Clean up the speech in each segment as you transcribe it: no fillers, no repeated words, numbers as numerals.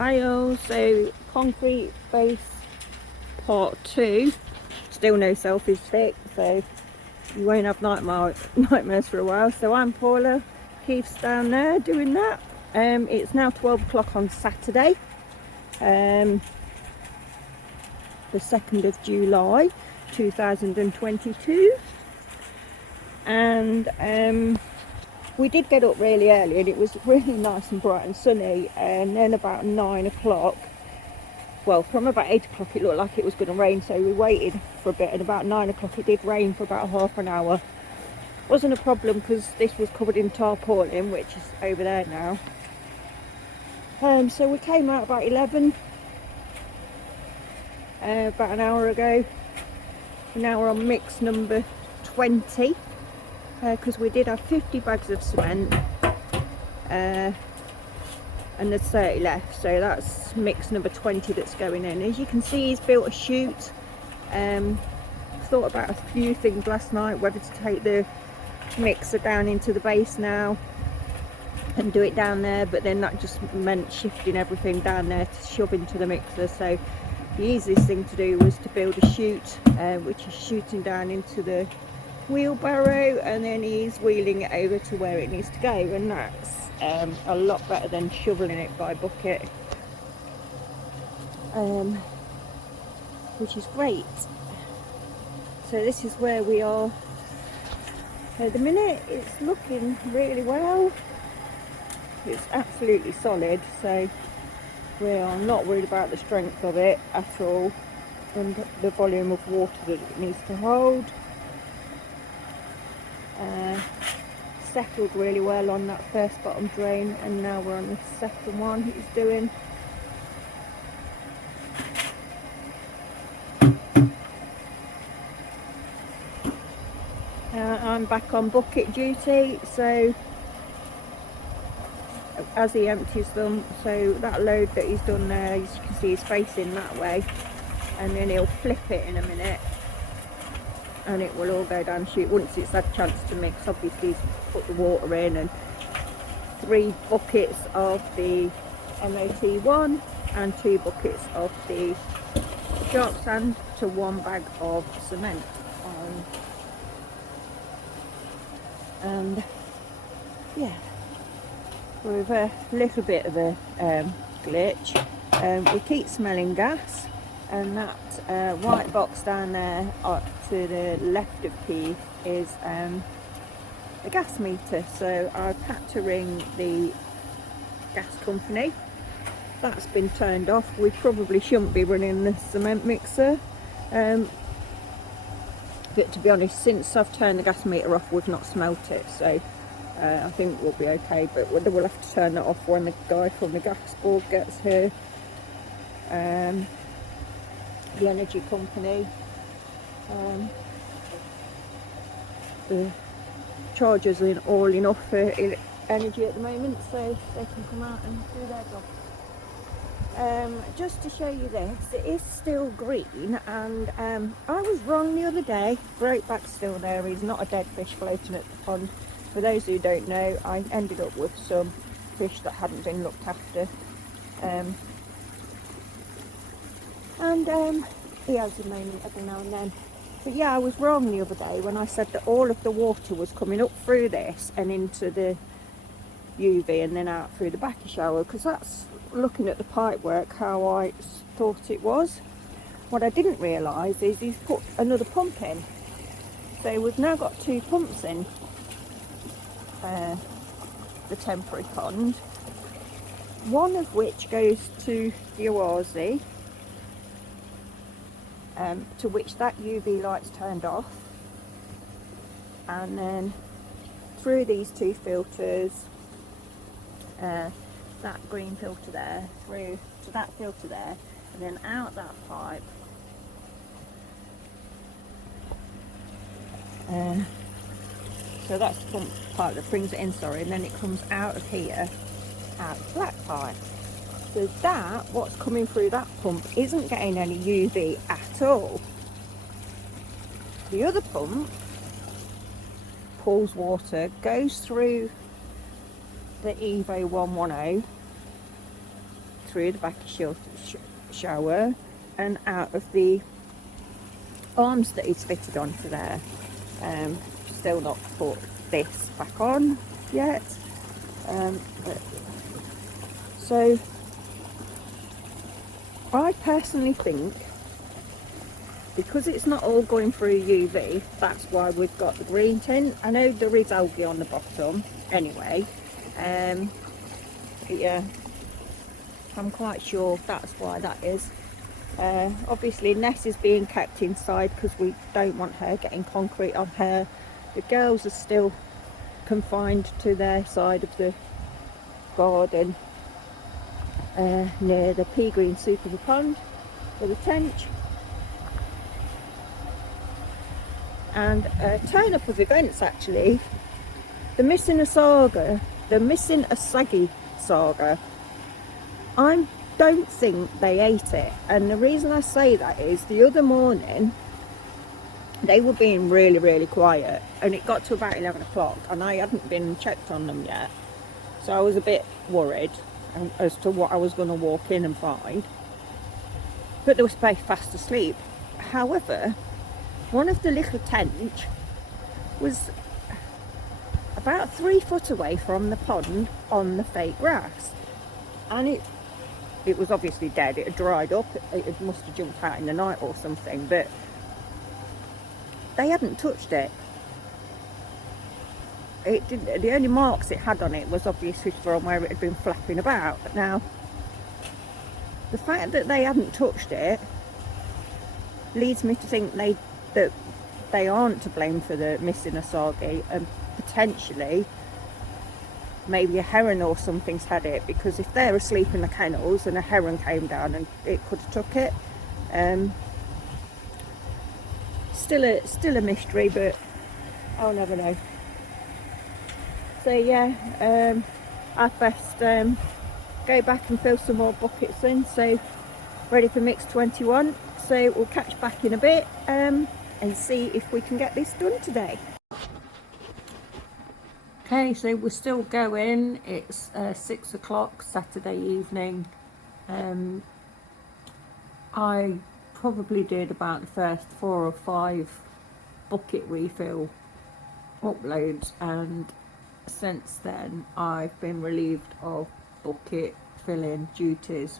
Hiyo, so concrete base part 2, still no selfie stick, so you won't have nightmares for a while. So I'm Paula, Keith's down there doing that. It's now 12 o'clock on Saturday, the 2nd of July 2022, and we did get up really early and it was really nice and bright and sunny, and then about 9 o'clock, well, from about 8 o'clock it looked like it was going to rain, so we waited for a bit, and about 9 o'clock it did rain for about half an hour. Wasn't a problem because this was covered in tarpaulin, which is over there now. So we came out about 11, about an hour ago. Now we're on mix number 20, because we did have 50 bags of cement, and there's 30 left, so that's mix number 20 that's going in. As you can see, he's built a chute. Thought about a few things last night, whether to take the mixer down into the base now and do it down there, but then that just meant shifting everything down there to shove into the mixer. So the easiest thing to do was to build a chute, which is shooting down into the wheelbarrow, and then he's wheeling it over to where it needs to go, and that's a lot better than shoveling it by bucket, which is great. So this is where we are at the minute. It's looking really well. It's absolutely solid, so we are not worried about the strength of it at all, and the volume of water that it needs to hold. Settled really well on that first bottom drain, and now we're on the second one he's doing. I'm back on bucket duty, so as he empties them, so that load that he's done there, as you can see, is facing that way, and then he'll flip it in a minute and it will all go down the chute once it's had a chance to mix. Obviously he's put the water in, and 3 buckets of the MOT1 and 2 buckets of the sharp sand to 1 bag of cement. And yeah, with a little bit of a glitch, we keep smelling gas, and that white box down there to the left of P is a gas meter, so I've had to ring the gas company. That's been turned off. We probably shouldn't be running the cement mixer, but to be honest, since I've turned the gas meter off, we've not smelt it, so I think we'll be okay, but we'll have to turn that off when the guy from the gas board gets here. The energy company, the chargers are all enough for energy at the moment, so they can come out and do their job. Just to show you this, it is still green, and I was wrong the other day. Brokeback's still there. He's not a dead fish floating at the pond. For those who don't know, I ended up with some fish that hadn't been looked after, and he has a moment every now and then. But yeah, I was wrong the other day when I said that all of the water was coming up through this and into the UV and then out through the backy shower, because that's, looking at the pipe work, how I thought it was. What I didn't realise is he's put another pump in, so we've now got 2 pumps in the temporary pond, one of which goes to the Oasis, to which that UV light's turned off, and then through these 2 filters, that green filter there, through to that filter there, and then out that pipe. So that's the pump pipe that brings it in, sorry, and then it comes out of here, out the black pipe. So that, what's coming through that pump, isn't getting any UV at all. The other pump pulls water, goes through the Evo 110 through the back shower and out of the arms that he's fitted onto there. Still not put this back on yet. So I personally think, because it's not all going through UV, that's why we've got the green tint. I know there is algae on the bottom anyway. Yeah, I'm quite sure that's why that is. Obviously Ness is being kept inside because we don't want her getting concrete on her. The girls are still confined to their side of the garden, near the pea green soup of the pond for the tench. And a turn up of events, actually. The missing a saggy saga. I don't think they ate it, and the reason I say that is the other morning they were being really quiet, and it got to about 11 o'clock and I hadn't been checked on them yet, so I was a bit worried as to what I was going to walk in and find, but they were fast asleep. However, one of the little tench was about 3 foot away from the pond on the fake grass, and it was obviously dead. It had dried up. It must have jumped out in the night or something, but they hadn't touched it. It didn't. The only marks it had on it was obviously from where it had been flapping about. Now, the fact that they hadn't touched it leads me to think that they aren't to blame for the missing asagi, and potentially maybe a heron or something's had it, because if they're asleep in the kennels and a heron came down, and it could have took it. Still a mystery, but I'll never know. So yeah, I'd best go back and fill some more buckets in, so ready for mix 21. So we'll catch back in a bit and see if we can get this done today. Okay, so we're still going. It's 6 o'clock Saturday evening. I probably did about the first 4 or 5 bucket refill uploads, and since then I've been relieved of bucket filling duties,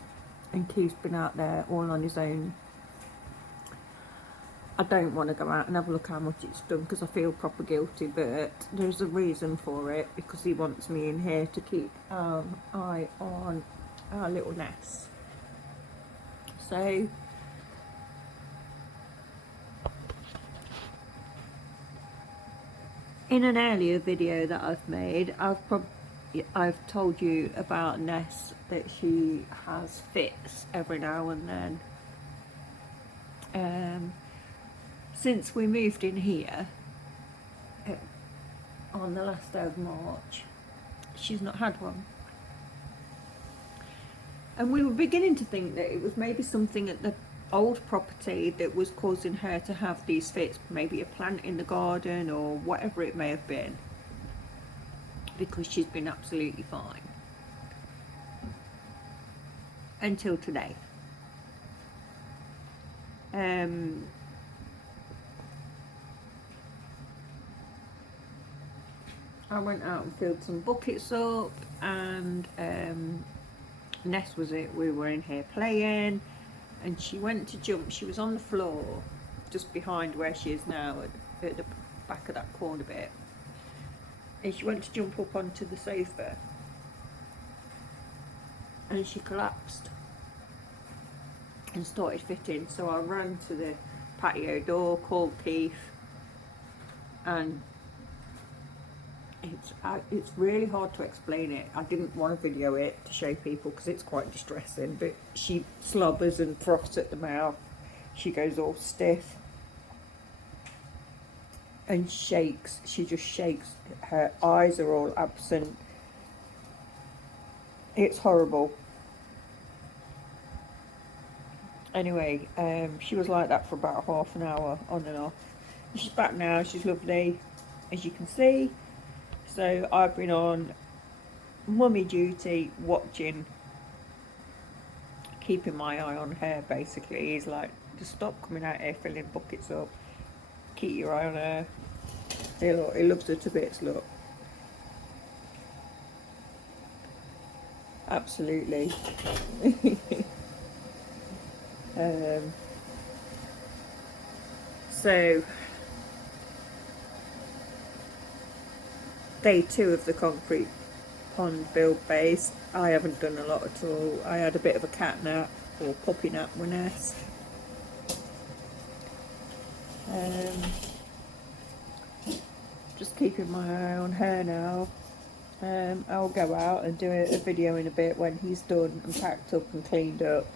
and Keith's been out there all on his own. I don't want to go out and have a look how much it's done because I feel proper guilty, but there's a reason for it, because he wants me in here to keep an eye on our little Ness. So in an earlier video that I've made, I've told you about Ness, that she has fits every now and then. Since we moved in here on the last day of March, she's not had one. And we were beginning to think that it was maybe something at the old property that was causing her to have these fits, maybe a plant in the garden or whatever it may have been, because she's been absolutely fine until today. I went out and filled some buckets up, and Ness was it. We were in here playing, and she went to jump. She was on the floor just behind where she is now, at the back of that corner bit, and she went to jump up onto the sofa, and she collapsed and started fitting. So I ran to the patio door, called Keith, and it's really hard to explain it. I didn't want to video it to show people because it's quite distressing, but she slobbers and froths at the mouth. She goes all stiff and shakes. She just shakes. Her eyes are all absent. It's horrible. Anyway, she was like that for about half an hour, on and off. She's back now. She's lovely, as you can see. So I've been on mummy duty, watching keeping my eye on her, basically. He's like, just stop coming out here filling buckets up. Keep your eye on her. He loves her to bits, look. Absolutely. So, day 2 of the concrete pond build base. I haven't done a lot at all. I had a bit of a cat nap or puppy nap with Ness. Just keeping my eye on her now. I'll go out and do a video in a bit when he's done and packed up and cleaned up.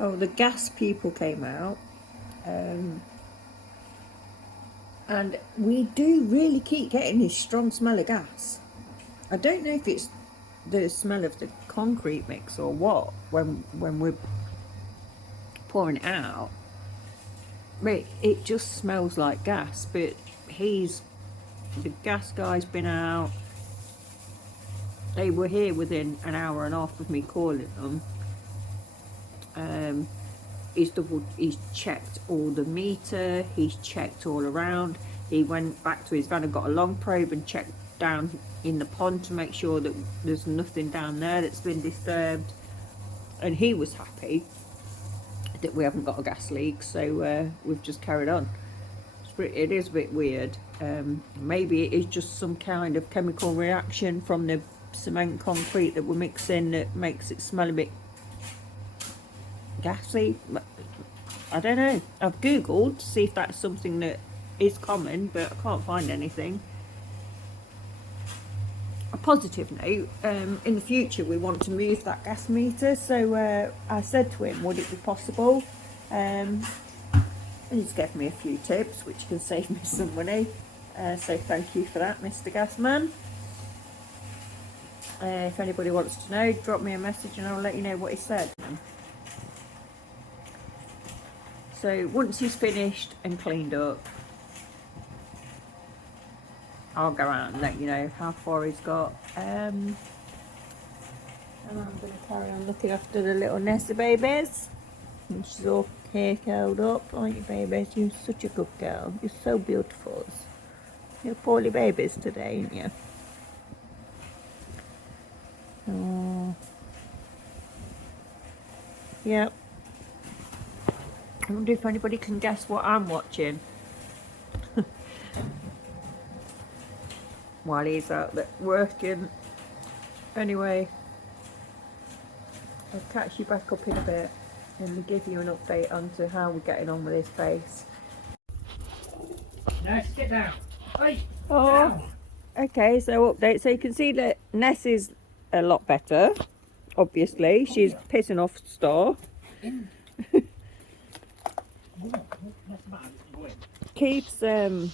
Oh, the gas people came out. And we do really keep getting this strong smell of gas. I don't know if it's the smell of the concrete mix or what when we're pouring it out. But it just smells like gas. But the gas guy's been out. They were here within an hour and a half of me calling them. He's checked all the meter, he's checked all around. He went back to his van and got a long probe and checked down in the pond to make sure that there's nothing down there that's been disturbed. And he was happy that we haven't got a gas leak, so we've just carried on. It is a bit weird. Maybe it is just some kind of chemical reaction from the cement concrete that we're mixing that makes it smell a bit gassy. I don't know. I've googled to see if that's something that is common, but I can't find anything. A positive note, in the future we want to move that gas meter, so I said to him, would it be possible? And he's given me a few tips which can save me some money, so thank you for that, Mr. Gasman. If anybody wants to know, drop me a message and I'll let you know what he said. So once he's finished and cleaned up, I'll go out and let you know how far he's got. And I'm going to carry on looking after the little Nessa babies. And she's all hair curled up, aren't you, babies? You're such a good girl. You're so beautiful. You're poorly babies today, aren't you? Oh. Yep. I wonder if anybody can guess what I'm watching. While he's out there working. Anyway, I'll catch you back up in a bit and give you an update on to how we're getting on with this base. Ness, get down. Hey, oh, down. Okay, so update. So you can see that Ness is a lot better. Obviously, she's pissing off Star. Keith's been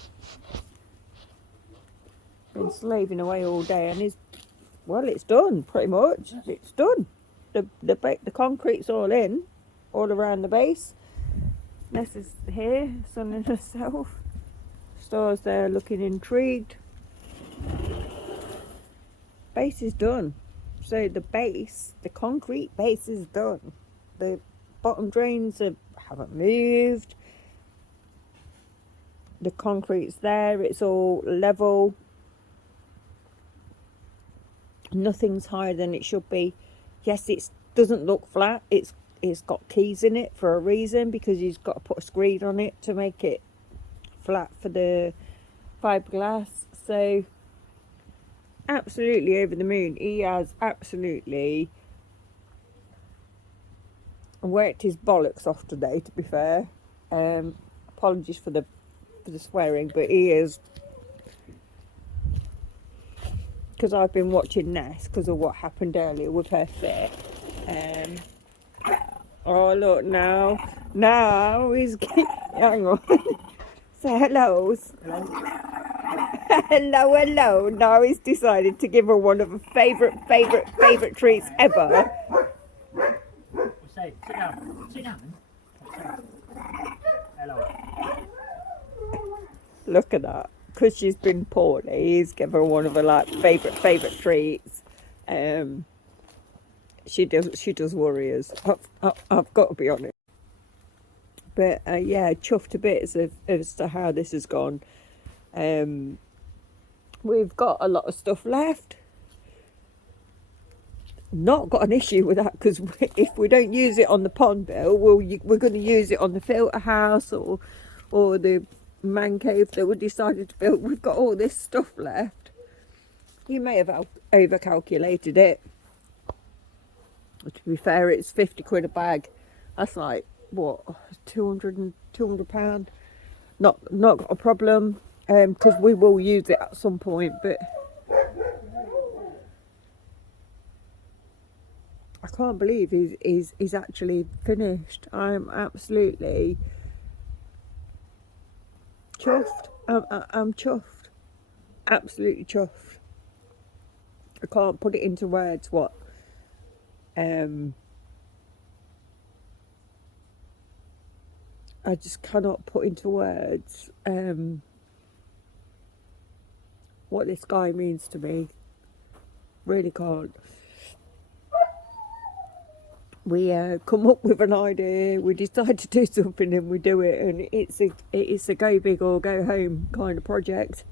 slaving away all day, and it's done pretty much. It's done. The concrete's all in, all around the base. Ness is here, sunning herself. Star's there looking intrigued. Base is done. So the concrete base is done. The bottom drains haven't moved. The concrete's there, it's all level. Nothing's higher than it should be. Yes, it doesn't look flat. It's got keys in it for a reason, because he's got to put a screen on it to make it flat for the fiberglass. So absolutely over the moon. He has absolutely worked his bollocks off today, to be fair. Apologies for the swearing, but he is, because I've been watching Ness because of what happened earlier with her fit. Oh look, now he's hang on. Say hello. Hello. Now he's decided to give her one of her favourite treats ever. Say, sit down. Sit down. Hello. Look at that. because she's been poorly, he's given her one of her like favourite treats. She does worry us. I've got to be honest. But yeah, chuffed to bits as to how this has gone. We've got a lot of stuff left. Not got an issue with that, because if we don't use it on the pond bill, we're going to use it on the filter house or the man cave that we decided to build. We've got all this stuff left. You may have over calculated it. To be fair, it's 50 quid a bag. That's like what, 200 £200. Not a problem, because we will use it at some point. But I can't believe he's actually finished. I'm absolutely chuffed. I'm chuffed. Absolutely chuffed. I can't put it into words what I just cannot put into words what this guy means to me. Really can't. We come up with an idea, we decide to do something, and we do it, and it's a go big or go home kind of project.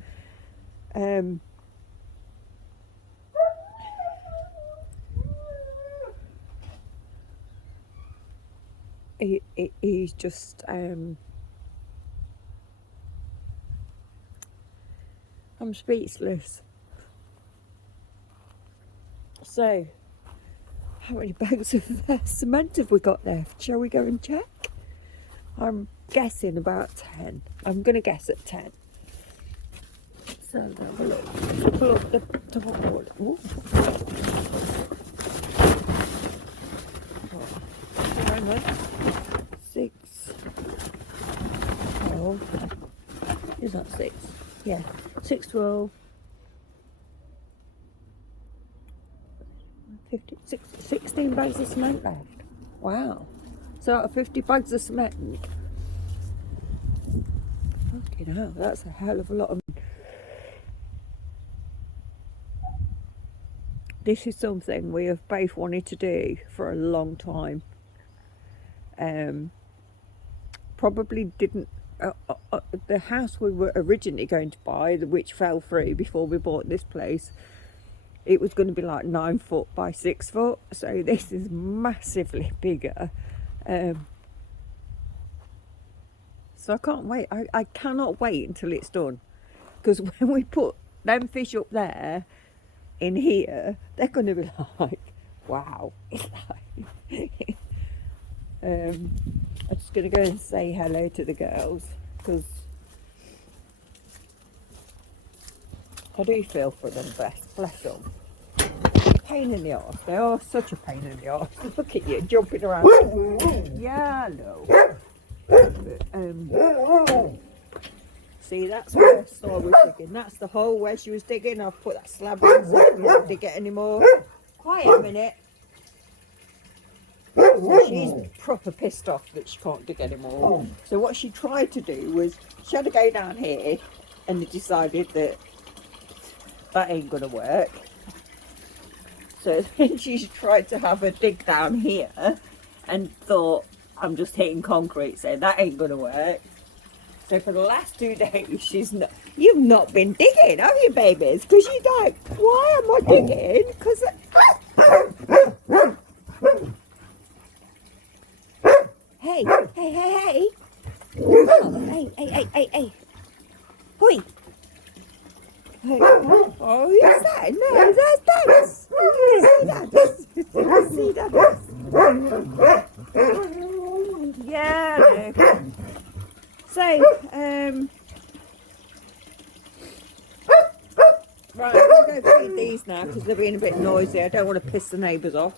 He's just I'm speechless. So, how many bags of cement have we got left? Shall we go and check? I'm guessing about 10. I'm going to guess at 10. So, let's have a look. Pull up the top one. Ooh. Hang on. 6, 12. Is that 6? Yeah. 6, 12. 50, 16 bags of cement left. Wow. So out of 50 bags of cement. Fucking hell, that's a hell of a lot of. This is something we have both wanted to do for a long time. Probably didn't. The house we were originally going to buy, which fell through before we bought this place, it was going to be like 9 foot by 6 foot. So this is massively bigger. So I can't wait. I cannot wait until it's done. Because when we put them fish up there, in here, they're going to be like, wow. It's like I'm just going to go and say hello to the girls, because I do feel for them, bless them. Pain in the arse. They are such a pain in the arse. Look at you jumping around. Yeah, no. But, see, that's where Star was digging. That's the hole where she was digging. I've put that slab in so she won't dig it anymore. Quiet a minute. So she's proper pissed off that she can't dig anymore. So what she tried to do was, she had to go down here, and decided that ain't gonna work. So then she tried to have a dig down here, and thought, I'm just hitting concrete, so that ain't gonna work. So for the last 2 days, you've not been digging, have you, babies? Because you're like, why am I digging? Because hey. Oh, hey. Hoi. Oh, who's that? No, that's Dennis. See that? Yeah, no. So, right, I'm going to go feed these now because they're being a bit noisy. I don't want to piss the neighbours off.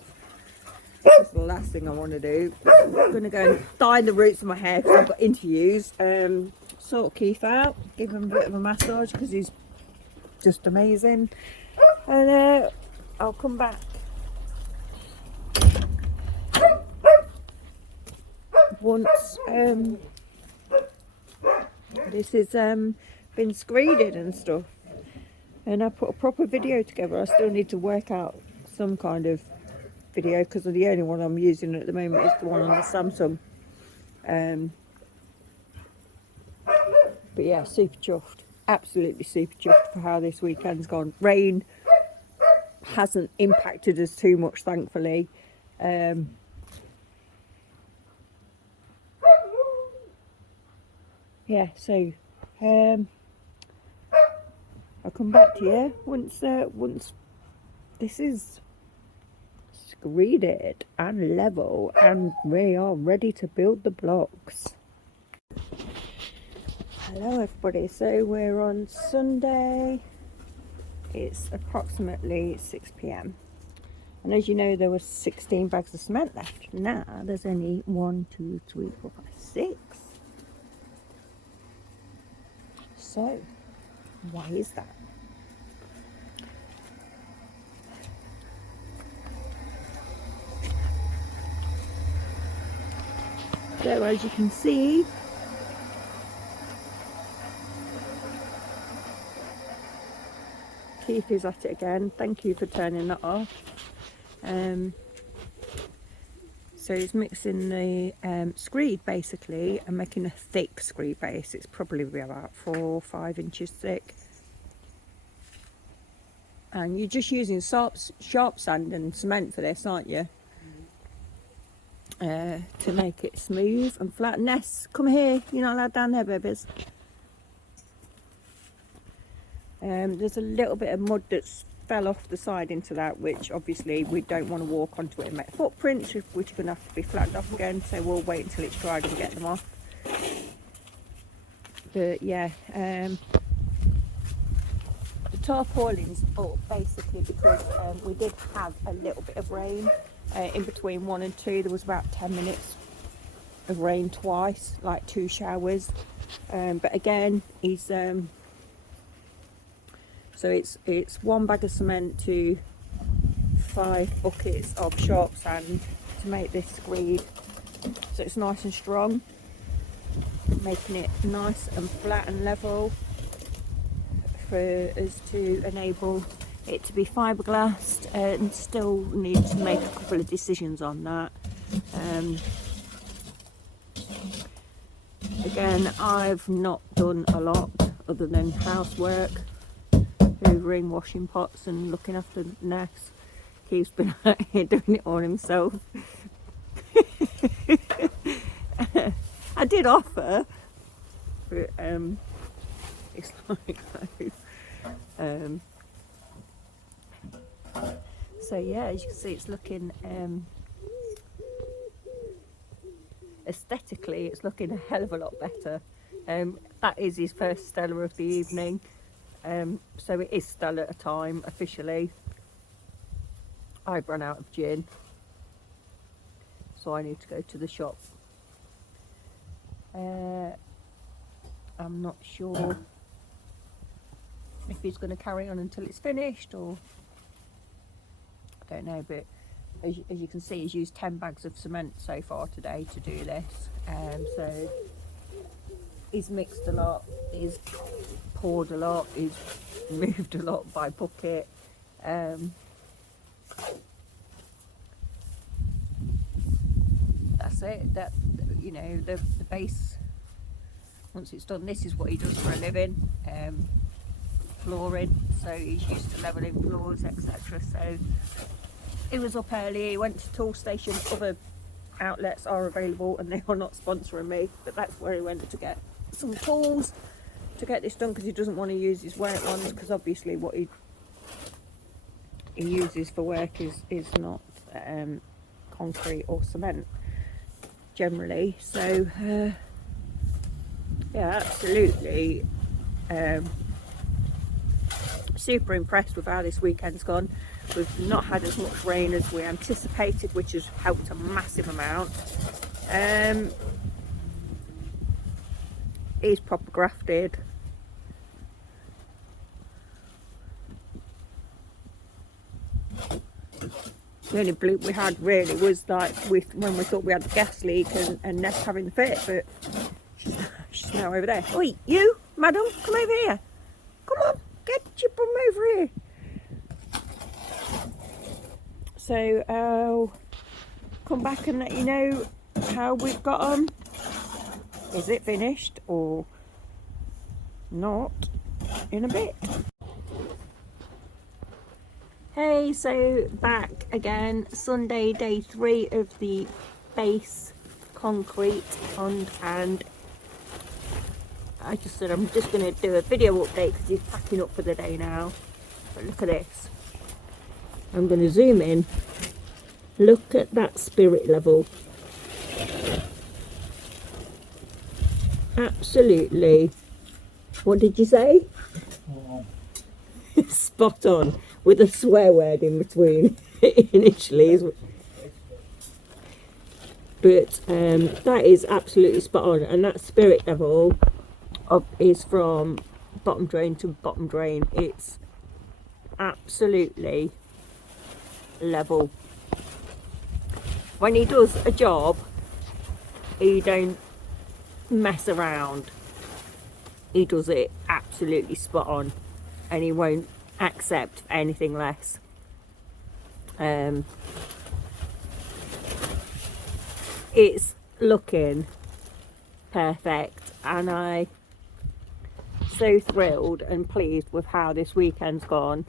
That's the last thing I want to do. I'm going to go and dye the roots of my hair because I've got interviews. Sort Keith out, give him a bit of a massage because he's just amazing. And I'll come back. Once this is been screeded and stuff. And I put a proper video together. I still need to work out some kind of video because the only one I'm using at the moment is the one on the Samsung. But yeah, super chuffed. Absolutely super chuffed for how this weekend's gone. Rain hasn't impacted us too much, thankfully. Yeah, so I'll come back to you once this is screeded and level and we are ready to build the blocks. Hello everybody, so we're on Sunday. It's approximately 6 p.m. and as you know there were 16 bags of cement left. Now there's only 1, 2, 3, 4, 5, 6. So why is that? So as you can see, Keith is at it again. Thank you for turning that off. So he's mixing the screed basically and making a thick screed base. It's probably about 4 or 5 inches thick. And you're just using sharp sand and cement for this, aren't you? To make it smooth and flat. Ness, come here. You're not allowed down there, babies. There's a little bit of mud that's fell off the side into that, which obviously we don't want to walk onto it and make footprints, which are going to have to be flattened off again, so we'll wait until it's dried and get them off. But yeah, the tarpaulin's up basically because we did have a little bit of rain in between 1 and 2. There was about 10 minutes of rain twice, like 2 showers. But again, he's so it's 1 bag of cement to 5 buckets of sharp sand to make this screed, so it's nice and strong, making it nice and flat and level for us to enable it to be fiberglassed. And still need to make a couple of decisions on that. Again, I've not done a lot other than housework, hoovering, washing pots and looking after Ness. Keith's been out here doing it all himself. I did offer, but it's like so yeah, as you can see, it's looking aesthetically, it's looking a hell of a lot better. That is his first Stella of the evening. So it is Stella at a time officially. I've run out of gin, so I need to go to the shop. I'm not sure if he's going to carry on until it's finished, or I don't know, but as you can see, he's used 10 bags of cement so far today to do this. So he's mixed a lot, he's poured a lot, he's moved a lot by bucket. That's it. That, you know, the base, once it's done, this is what he does for a living. Flooring, so he's used to levelling floors, etc. So he was up early, he went to Toolstation. Other outlets are available and they are not sponsoring me, but that's where he went to get some tools to get this done, because he doesn't want to use his work ones, because obviously what he uses for work is not concrete or cement generally. So yeah, absolutely super impressed with how this weekend's gone. We've not had as much rain as we anticipated, which has helped a massive amount. He's proper grafted. The only bloop we had really was like when we thought we had the gas leak and Ness having the fit, but she's now over there. Oi, you, Madam, come over here. Come on, get your bum over here. So I'll come back and let you know how we've got on. Is it finished or not in a bit? Hey, so back again, Sunday, day 3 of the base concrete pond, and I just said I'm just going to do a video update because he's packing up for the day now. But look at this. I'm going to zoom in. Look at that spirit level. Absolutely. What did you say? Spot on, with a swear word in between initially. But that is absolutely spot on, and that spirit level is from bottom drain to bottom drain. It's absolutely level. When he does a job, he don't mess around. He does it absolutely spot on, and he won't accept anything less. It's looking perfect, and I'm so thrilled and pleased with how this weekend's gone.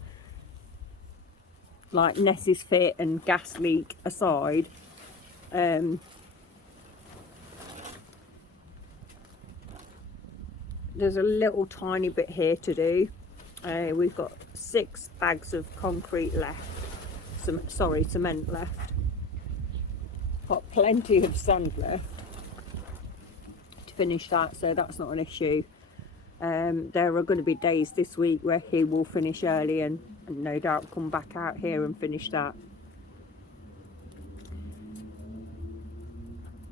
Like Ness's fit and gas leak aside, there's a little tiny bit here to do. We've got 6 bags of concrete left, cement left. Got plenty of sand left to finish that, so that's not an issue. There are going to be days this week where he will finish early and no doubt come back out here and finish that.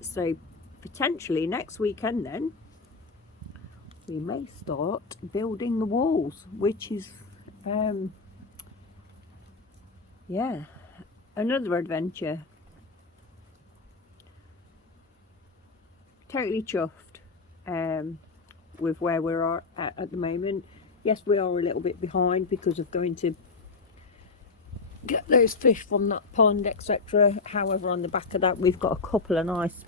So potentially next weekend then we may start building the walls, which is yeah, another adventure. Totally chuffed with where we are at the moment. Yes, we are a little bit behind because of going to get those fish from that pond, etc. However, on the back of that we've got a couple of nice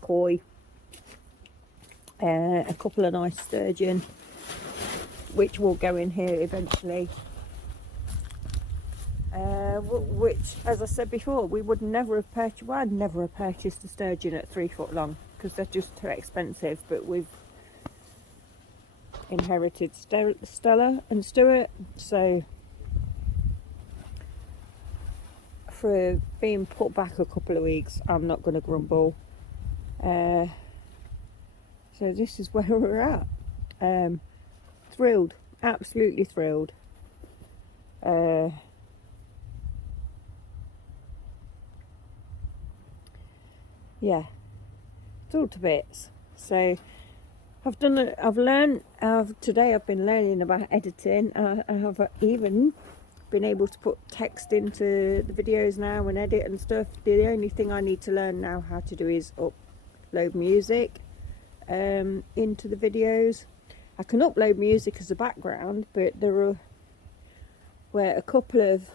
koi, a couple of nice sturgeon, which will go in here eventually. Which, as I said before, we would never have purchased. Well, I'd never have purchased a sturgeon at 3 foot long because they're just too expensive. But we've inherited Stella and Stuart, so for being put back a couple of weeks, I'm not going to grumble. So this is where we're at. Thrilled, absolutely thrilled. Yeah, thrilled to bits. So today I've been learning about editing. I have even been able to put text into the videos now and edit and stuff. The only thing I need to learn now how to do is upload music into the videos. I can upload music as a background, but there were a couple of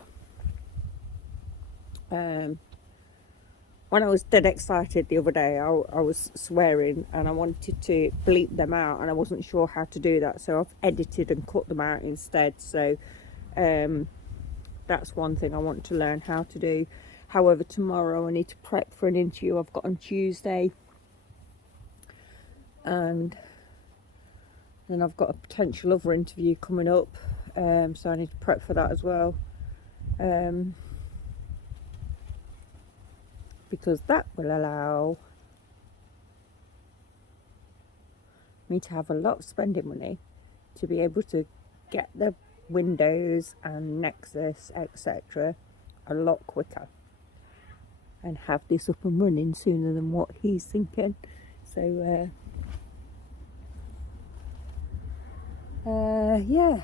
when I was dead excited the other day, I was swearing and I wanted to bleep them out, and I wasn't sure how to do that, so I've edited and cut them out instead. So that's one thing I want to learn how to do. However, tomorrow I need to prep for an interview I've got on Tuesday, and then I've got a potential other interview coming up, so I need to prep for that as well, because that will allow me to have a lot of spending money to be able to get the Windows and Nexus, etc. a lot quicker and have this up and running sooner than what he's thinking. So yeah,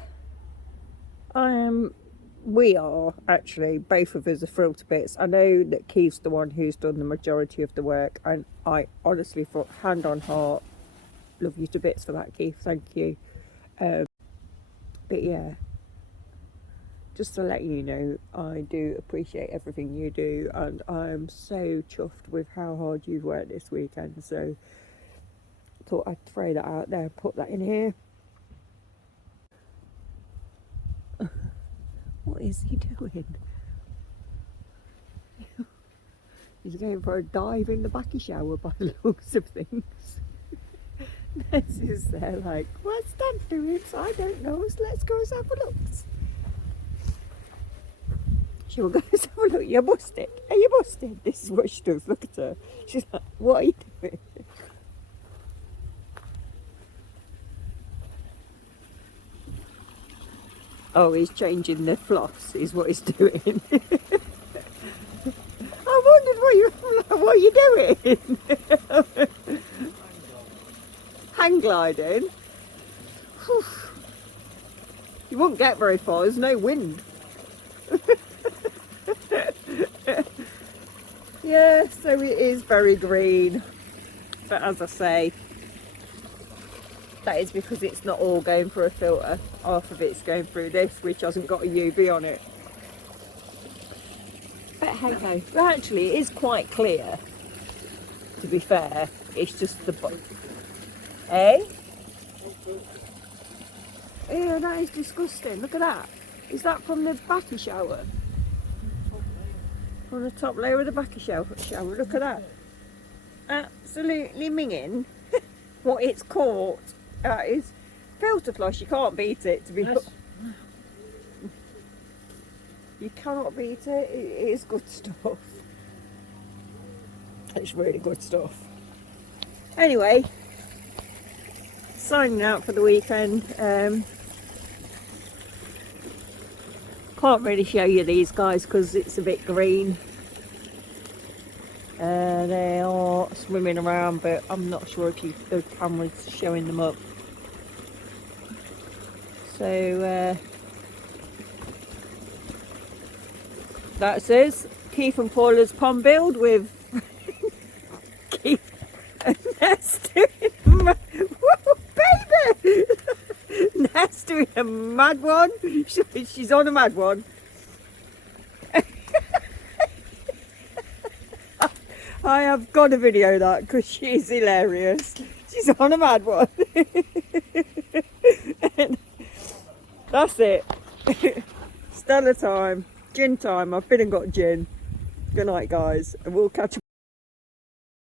we are actually, both of us are thrilled to bits. I know that Keith's the one who's done the majority of the work, and I honestly thought, hand on heart, love you to bits for that, Keith, thank you. But yeah, just to let you know, I do appreciate everything you do, and I'm so chuffed with how hard you've worked this weekend. So thought I'd throw that out there, put that in here. What is he doing? He's going for a dive in the backy shower by the looks of things. This is there like, what's that doing? So I don't know, so let's go and have a look. She will go and have a look. You're busted. Are you busted? This is what she does. Look at her. She's like, what are you doing? Oh, he's changing the floss, is what he's doing. I wondered what are you doing? Hang gliding. Whew. You won't get very far, there's no wind. Yeah, so it is very green. But as I say, that is because it's not all going through a filter. Half of it's going through this, which hasn't got a UV on it. But hey ho, well, actually it is quite clear, to be fair. It's just the eh? Yeah, that is disgusting. Look at that. Is that from the backy shower? From the top layer of the backy shower. Look at that. Absolutely minging. What it's caught. That is filter flush. You can't beat it. To be honest. You cannot beat it. It is good stuff. It's really good stuff. Anyway, signing out for the weekend. Can't really show you these guys because it's a bit green. They are swimming around, but I'm not sure if the camera's showing them up. So that's us, Keith and Paula's pond build with Keith and Ness doing baby! Ness doing a mad one. She's on a mad one. I have got to video that because she's hilarious. She's on a mad one. That's it. Stella time. Gin time. I've been and got gin. Good night, guys. And we'll catch up.